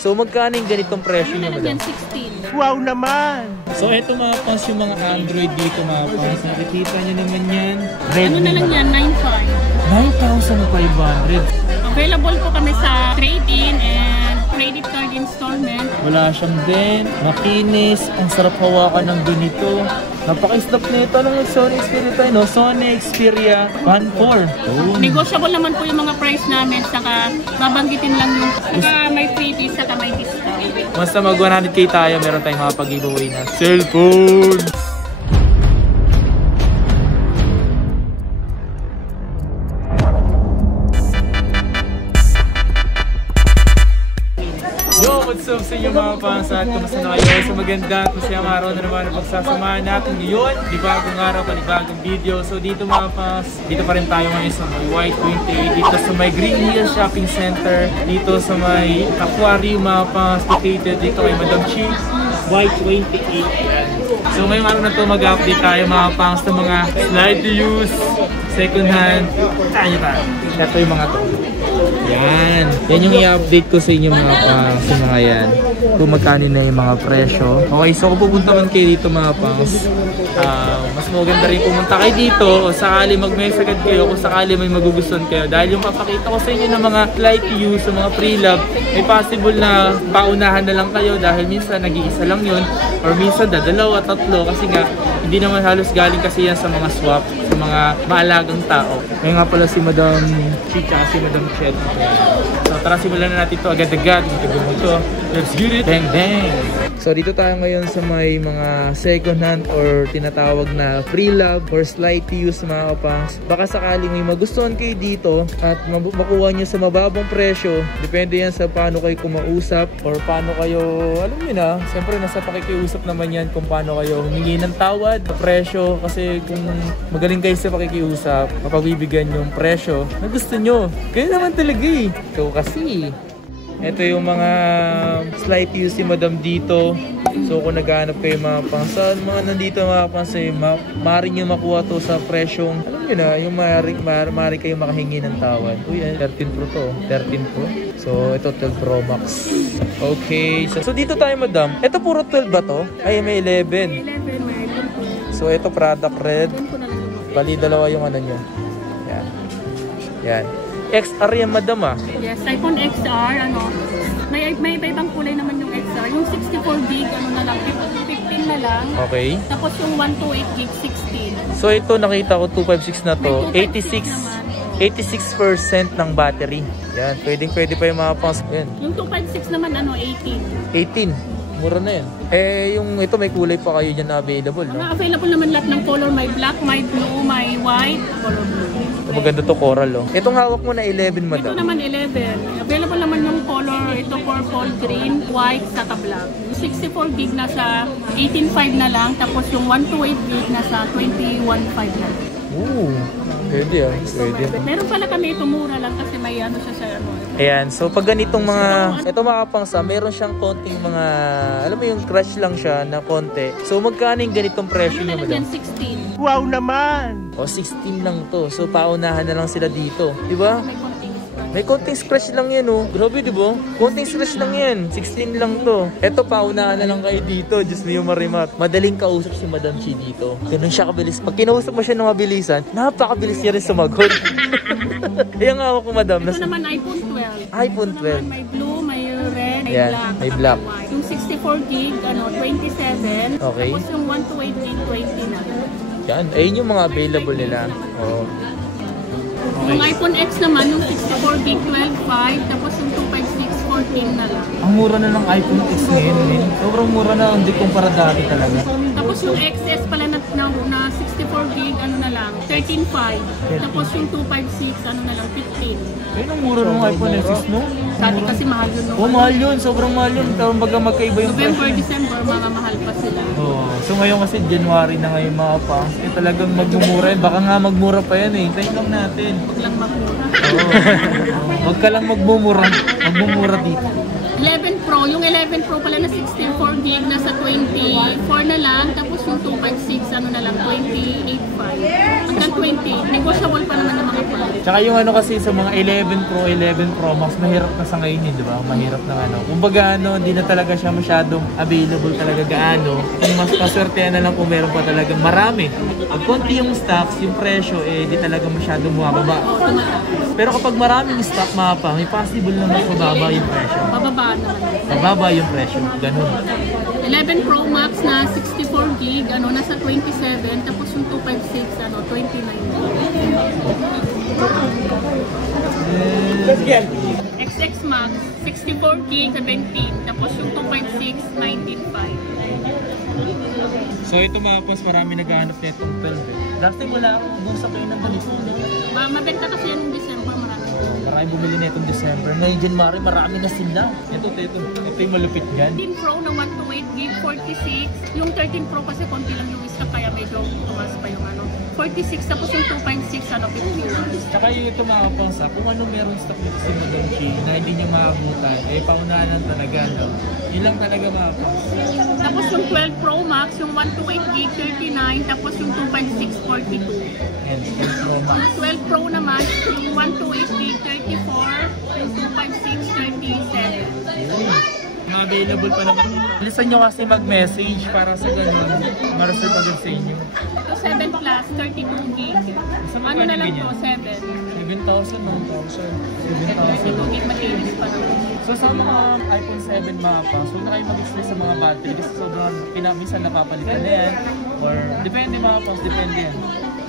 So magkano yung ganitong presyo niya, madam? 16. Wow naman! So ito mga pang yung mga Android dito mga pang. Nakikita nyo naman yan. Ano na lang yan? 9,500. 9,500. Available po kami sa trade-in and credit card installment. Wala siyang din. Makinis. Ang sarap hawakan ng ganito. Napaka-stop nito. Anong Sony Xperia tayo, no? Sony Xperia 1.4. Oh. Negotiable naman po yung mga price namin. Saka babanggitin lang yung saka may freebies saka may discount. Basta mag 100k tayo, meron tayong mga pag-giveaway na cellphone. Yo, what's up sa inyo mga fans at kamusta na kayo? So maganda at masayang araw na naman ang pagsasamahan natin ngayon. Di bagong araw, panibagong video. So dito mga fans, dito pa rin tayo ngayon sa may White 28, dito sa may Green Hills Shopping Center, dito sa may aquarium mga fans, located dito kay Madam Chi, White 28. Yan. So ngayong araw na to mag-update tayo mga fans ng mga slide to use, second hand. Saan nyo ba? Ito yung mga to. Yan. Yan yung i-update ko sa inyo mga pangs. Yung mga yan. Kung magkano na yung mga presyo. Okay, so kung pupunta man kayo dito mga pangs, mas maganda rin pumunta kayo dito o sakali mag-message agad kayo kung sakali may magugustuhan kayo. Dahil yung papakita ko sa inyo ng mga light use, sa mga pre-love, may possible na paunahan na lang kayo dahil minsan nag-iisa lang yun or minsan dadalawa, tatlo kasi nga hindi naman halos galing kasi yan sa mga swap, sa mga maalagang tao. Ngayon nga pala si Madam Chicha, si Madam Chet. So tara, simulan na natin ito agad-agad. Let's get it! Bang bang! So dito tayo ngayon sa may mga second hand or tinatawag na pre-love or slight use mga kapangs. Baka sakaling may magustuhan kayo dito at makuha nyo sa mababang presyo. Depende yan sa paano kayo kumausap or paano kayo, alam nyo na, siyempre nasa pakikiusap naman yan kung paano kayo humingi ng tawad sa presyo. Kasi kung magaling kayo sa pakikiusap, mapagbibigyan yung presyo na gusto nyo. Kaya naman talaga eh. So kasi ito yung mga slight use si Madam dito. So kung naghahanap kayo mga pangsan, mga nandito mga pangsan, maaari nyo makuha to sa presyong, alam nyo na, yung maaari kayo makahingi ng tawad. Uy, 13 Pro to. 13 Pro. So ito 12 Pro Max. Okay. So dito tayo Madam. Ito puro 12 ba to? Ay may 11. So ito product red. Bali dalawa yung ano nyo. Yan. Yan. XR yan Madam ah. Yes, iPhone XR, ano. May ibang kulay naman yung XR. Yung 64 gig, ano na lang, 15 na lang. Okay. Tapos yung 128 gig, 16. So ito nakita ko 256 na to. 86% ng battery. Yan, pwede pa yung mga pang. Yan. Yung 256 naman, ano, 18. 18. Mura na yan. Eh, yung ito may kulay pa kayo dyan na available, no? Available naman lahat ng color. May black, may blue, may white, color blue. Maganda to coral, oh. Itong hawak mo na 11, Madam. Ito naman 11. Available naman yung color. Ito purple, green, white, saka black. Yung 64 gig nasa 18.5 na lang. Tapos yung 128 gig nasa 21.5 na lang. Ooh, pwede ah. Pwede. Meron pala kami ito mura lang kasi may ano siya sa ano. Ayan, so pag ganitong mga, ito makapangsa, meron siyang konting mga, alam mo yung crush lang siya na konti. So magkano yung ganitong presyo niya, Madam? 16. Wow naman! O 16 lang to. So paunahan na lang sila dito. Diba? May konting scratch lang yan, oh. Grabe, diba? Konting scratch lang yan. 16 lang to. Eto, paunahan na lang kayo dito. Diyos mo yung marimat. Madaling kausap si Madam Chi dito. Ganun siya kabilis. Pag kinausap mo siya ng mabilisan, napakabilis niya rin sumagot. Ayan nga ako, Madam. Ito naman iPhone 12. iPhone 12. May blue, may red, may yan, black. May black. Yung 64 gig, ano, 27. Okay. Tapos yung 128 gig, 20 na. Yan. Ayun yung mga available nila. Oh. Okay. Yung iPhone X naman, yung 64 gig, 12.5. Tapos yung 256, 14 na lang. Ang mura na ng iPhone X ngayon, eh. Sobrang mura na, hindi kumpara dati talaga. Tapos yung XS pala na 64 gig, ano na lang, 13.5. Tapos yung 256, ano na lang, 15. Ayun ang mura ng iPhone X, no? Dati kasi mahal yun. No? Oh, mahal yun. Sobrang mahal yun. Baga magkaiba yung November, December, mga mahal pa sila. Oh, so ngayon kasi January na ngayon mga pangs. Eh talagang magmumura yun. Baka nga magmura pa yan eh. Hintayin lang natin. Huwag lang magmura. Oo. Huwag ka lang magmumura. Magmumura dito. 11 Pro Pro, yung 11 Pro pala na 64 gig, nasa 24 na lang. Tapos yung 256, ano na lang, 28.5. Hanggang 20, negotiable pa naman ng mga price. Tsaka yung ano kasi sa mga 11 Pro, 11 Pro Max, mahirap na sa ngayon yun, di ba? Mahirap na ano. Kumbaga ano, hindi na talaga siya masyadong available talaga gaano. Kung mas paswertehan na lang kung meron pa talaga marami. Pag konti yung stocks, yung presyo, eh, di talaga masyadong bumababa. Pero kapag maraming stock mapa, may possible na mas mababa yung presyo. Bababa naman. Mababa yung presyo, ganun. 11 Pro Max na 64 gig, ano, nasa 27. Tapos yung 256, ano, 29 gig. XX Max, 64 gig, 17. Tapos yung 256, 19.5. So ito mga boss, marami naghahanap na itong 12. Last time wala akong gusto kayo ng ganito. Mabenta kasi yan yung December, marami. Marami bumili na itong December. Ngayon January, marami na sila. Ito yung malupit dyan. 13 Pro na 128 gig, 46. Yung 13 Pro kasi konti lang yung isa, kaya medyo tumas pa yung ano. 46, tapos yung 256, ano, 50. Tsaka yung ito mga boss, kung ano meron stock dito si Madam Chi na hindi nyo maabutan, eh paunahan lang talaga, no? Yun lang talaga mga boss. Tapos yung 12 Pro Max, yung 128 gig, 39. Tapos yung 256, 42. And 12 Pro Max. 12 Pro naman, yung 128 gig, 34. Yung 256, 37. Mga available pa naman dito. Bilisan nyo kasi mag-message para sa ganun. Ma-reserve agad sa inyo. Ito 7 Plus, 32 gig. Ano na lang to, 7. 7,000, 9,000. 32 gig, matinis pa naman. So sa mga iPhone 7 mga pa, so na kayo mag-explain sa mga battery kasi sobrang minsan napapalitan na yan. Or depende mga pa, depende yan.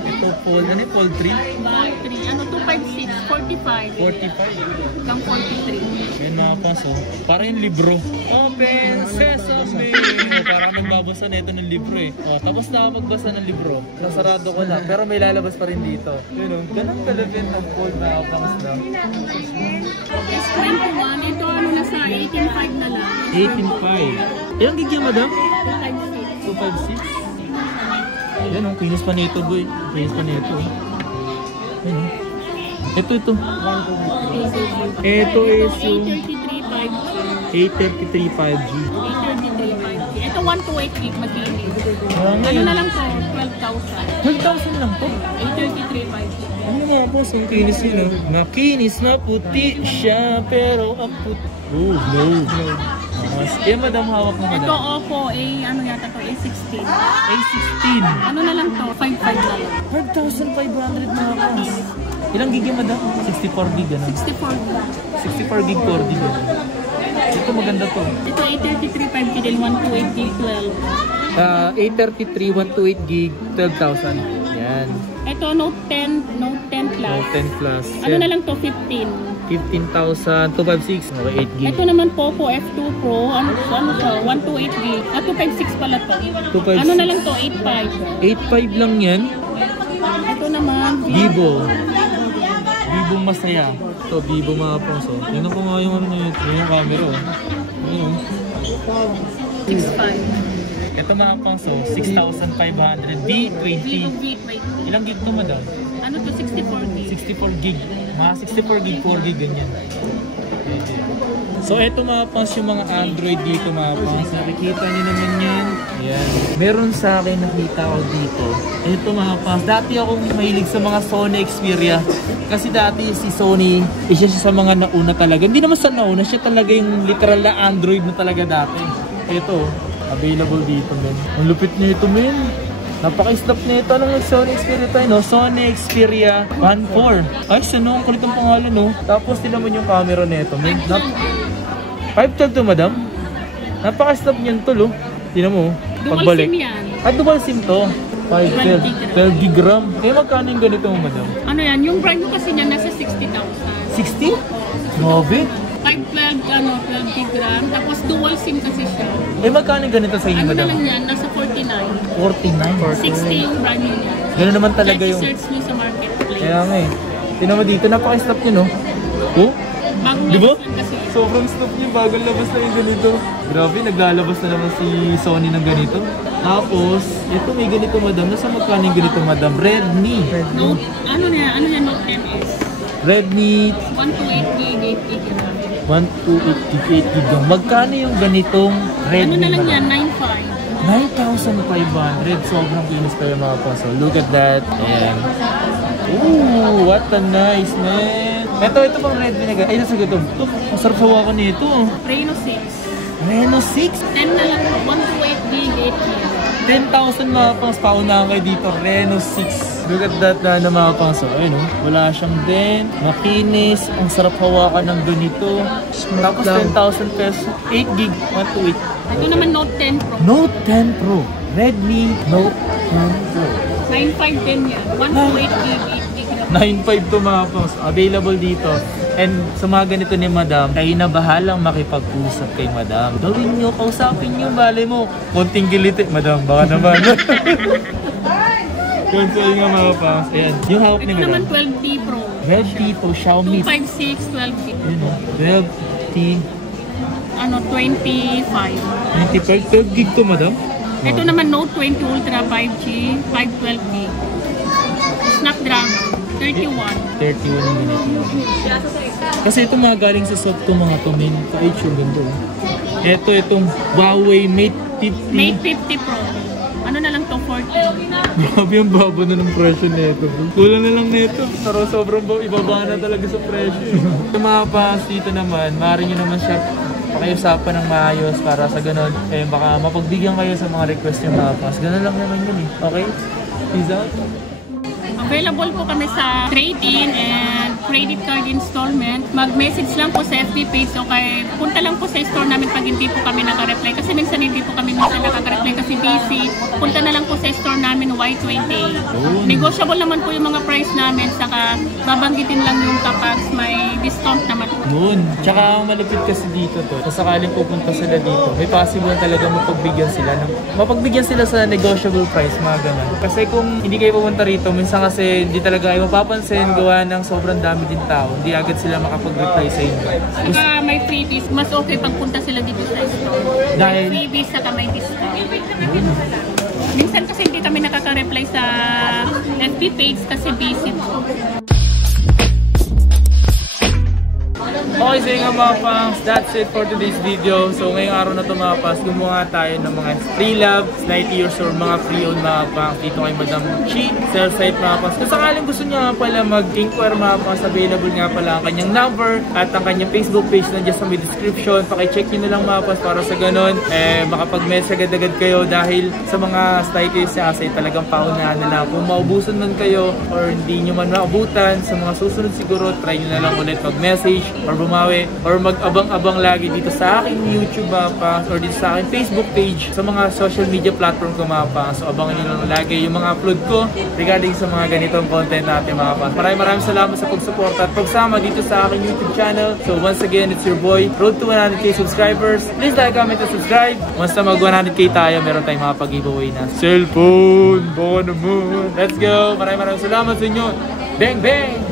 Ito Fold, ano yung Fold 3? 3, ano 256, 45. 45. Hanggang 43. Yan mga pa, so para yung libro. Open Sesame! Para magbabasa na ito ng libro eh. O, tapos na ako magbasa ng libro. Nasarado ko na, pero may lalabas pa rin dito. Yun o, ganun kalabit ng Fold mga pangas na. S21, ito ano nasa 18.5 na lang. 18.5. Ilang gig yan, madam? 256. 256? Yan o, kinis pa nito boy. Kinis pa nito. Yan o. Ito. Ito is yung 833.5G. 833 5G. 833.5G. Ito 128 gig makinis. Ano Ngayon, na lang to? 12,000. 12,000 lang to. 833.5G. Ano mga boss, ang kinis yun o. Makinis, maputi siya, pero ang puti. Oh, no. Eh, madam, hawak mo Ito madam. Oppo, ano yata to? A16. A16. Ano na lang to? 5.5 na lang. 5,500 mga boss. Ilang gig yan madam? 64 gig ano? 64 gig. 64 gig 4 gig. Ito maganda to. Ito 833.5G din 128 gig 12. 833, 128 gig, 12,000. Yan. Ito Note 10 Plus. Note 10 Plus. Ano na lang to? 15. 15,000, 256, okay, 8 gig. Ito naman Poco F2 Pro, ano to? 128 gig. 256 pala to. 256. Ano na lang to? 85. 8.5 lang yan. Ito naman, Vivo. Vivo masaya. Ito, Vivo mga ponso. Yan po nga yung ano yun. Yan yung camera oh. Yan. 65. Ito mga ponso, 6,500 B20. Vivo V20. Ilang gig to madam? Ano to? 64 gig. 64 gig. Mga 64 gig, 4 gig ganyan. So ito mga pans yung mga Android dito mga pans. Nakikita niyo naman yan. Ayan. Meron sa akin nakita ko dito. Ito mga pans. Dati akong mahilig sa mga Sony Xperia. Kasi dati si Sony, isa siya sa mga nauna talaga. Hindi naman sa nauna, siya talaga yung literal na Android na talaga dati. Ito, available dito men. Ang lupit niya ito men. Napaka-snap nito. Anong Sony Xperia tayo, no? Sony Xperia 1.4. Ay, sano? Ang kulit ang pangalan, no? Tapos, tinaman yung camera nito. 512 to, madam? Napaka-snap niyan to, lo. Tinan mo, pagbalik. Dual SIM yan. Ay, dual SIM to. 512. 12 gig RAM. Eh, magkano yung ganito mo, madam? Ano yan? Yung brand ko kasi niya nasa 60,000. 60? Grabe. 512, 12 gig RAM. Tapos dual SIM kasi siya. Eh, magkano yung ganito sa inyo, Ano na madam? lang yan? Nasa 49. 49. 60 yung brand new niya. Gano'n naman talaga Kahit yung... i-search nyo sa marketplace. Kaya nga eh. Tinan mo dito, napaka-snap nyo, no? Oh? Bagong Di ba? labas lang kasi. Sobrang snap niya, bagong labas na yung ganito. Grabe, naglalabas na naman si Sony ng ganito. Tapos, ito may ganito madam. Nasa magkano yung ganito madam? Redmi. Note, ano na yan? Note 10S. Redmi 128 gig, 8 gig RAM. 128 gig. Magkano yung ganitong Redmi? Ano na lang madam? yan, 9,500. Sobrang kinis kayo mga paso. Look at that. And ooh, what a nice man. Ito pang Redmi na ay nasa ito. Masarap sa wakan nito. 95. Reno 6. Reno 6? 10 na lang, 128 gig, 8 gig. 10,000 mga pangs. Paunahan kayo dito. Reno 6. Look at that na mga pangs. Ayun o. Wala siyang dent. Makinis. Ang sarap hawakan ng ganito. Tapos 10,000 pesos. 8 gig. 128. Ito naman Note 10 Pro. Note 10 Pro. Redmi Note 10 Pro. 95 din yan. 128 gig, 8 gig. 9.5 to mga pangs. Available dito. And sa mga ganito ni Madam, kayo na bahalang makipag-usap kay Madam. Gawin nyo, kausapin nyo, balay mo. Konting giliti, Madam, baka naman. Yun, so yun nga mga pangs. Ayan, yung hawak ni Ito Madam. naman 12T Pro. 12T to Xiaomi. 256, 12T. Yun o, 12T. 25. 25, 12 gig to Madam. Ito naman Note 20 Ultra 5G, 512 gig. Snapdragon, 31. 31 minutes. Kasi ito mga galing sa soft to mga to, main ka-H yung ganda. Itong Huawei Mate 50. Mate 50 Pro. Ano na lang to, 40. Grabe ang baba na ng presyo nito. Kulang na lang nito. Pero sobrang ibaba na talaga sa presyo. Yung mga pass dito naman, maaari nyo naman siya pakiusapan ng maayos para sa ganun. Eh baka mapagbigyan kayo sa mga request yung mga pass. Ganun lang naman yun eh. Okay? Peace out. Available po kami sa trade-in and credit card installment. Mag-message lang po sa FB page o kaya punta lang po sa store namin pag hindi po kami naka-reply. Kasi minsan hindi po kami naka-reply kasi busy. Punta na lang po sa store namin Y28. Negotiable naman po yung mga price namin. Saka babanggitin lang yung kapag may discount naman po. Yun. Tsaka ang malupit kasi dito to, kung sakaling pupunta sila dito, may possible talaga mapagbigyan sila sa negotiable price, mga ganun. Kasi kung hindi kayo pupunta rito, minsan kasi hindi talaga kayo mapapansin, gawa ng sobrang dami din tao, hindi agad sila makapag-reply sa inyo. Saka may freebies, mas okay pagpunta sila dito sa store. Dahil Freebies saka may discount. Minsan kasi hindi kami nakaka-reply sa FB page kasi busy po. okay, so yung mga pangs, that's it for today's video. So ngayong araw na ito mga pangs, gumawa tayo ng mga free lab, slight ears or mga pre-owned mga pangs dito kay Madam Chi, sell site mga pangs. Kung sakaling gusto niya nga pala mag-inquire mga pangs, available nga pala ang kanyang number at ang kanyang Facebook page nandiyan sa may description. Paki-check nyo na lang mga pangs para sa ganun, makapag-message agad-agad kayo dahil sa mga slight ears niya kasi talagang paunahan na lang. Kung maubusan man kayo or hindi nyo man maubutan, sa mga susunod siguro, try nyo na lang ulit mag-message or bumawi or mag-abang-abang lagi dito sa aking YouTube mapa or dito sa aking Facebook page sa mga social media platform ko mapa. So abangan nyo lang lagi yung mga upload ko regarding sa mga ganitong content natin mapa. Maraming salamat sa pagsuporta at pagsama dito sa aking YouTube channel. So once again, it's your boy, Road to 100k subscribers. Please like, comment, and subscribe. Once na mag 100k tayo, meron tayong mga pag-giveaway na cellphone. Baka naman. Let's go. Maraming salamat sa inyo. Bang bang!